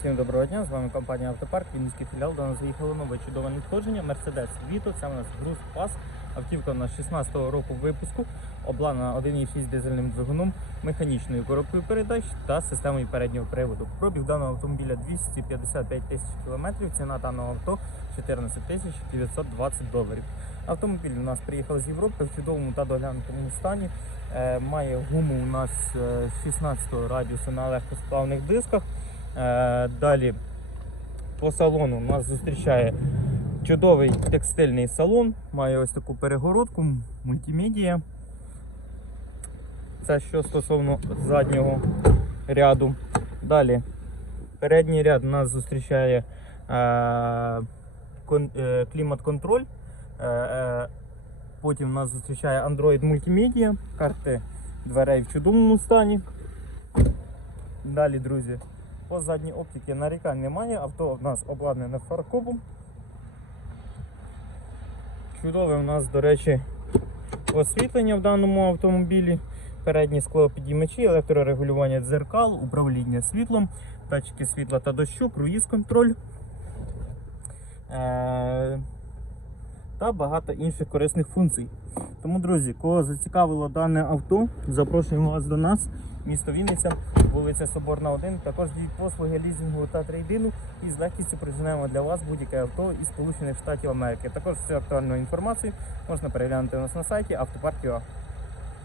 Всім доброго дня, з вами компанія Автопарк, Вінницький філіал. До нас заїхало нове чудове надходження. Mercedes Vito, це у нас груз пас. Автівка у нас 16-го року випуску, обладнана 1,6 дизельним двигуном, механічною коробкою передач та системою переднього приводу. Пробіг даного автомобіля 255 тисяч кілометрів, ціна даного авто 14 тисяч 920 доларів. Автомобіль у нас приїхав з Європи в чудовому та доглянутому стані. Е, має гуму у нас е, 16 радіусу на легкосплавних дисках. Е, Далі по салону нас зустрічає чудовий текстильний салон. Має ось таку перегородку, мультимедія. Це що стосовно заднього ряду. Далі передній ряд нас зустрічає е, е, клімат-контроль. Потім нас зустрічає Android мультимедія, карти дверей в чудовому стані. Далі, друзі, по задній оптиці нарікань немає. Авто в нас обладнане фаркопом. Чудове у нас, до речі, освітлення в даному автомобілі. Передні склопідіймачі, електрорегулювання дзеркал, управління світлом, датчики світла та дощу, круїз контроль. Е- та багато інших корисних функцій. Тому, друзі, кого зацікавило дане авто, запрошуємо вас до нас. Місто Вінниця, вулиця Соборна 1. Також діють послуги лізінгу та трейдину і з легкістю приженемо для вас будь-яке авто із Сполучених Штатів Америки. Також всю актуальну інформацію можна переглянути у нас на сайті автопарк.ua.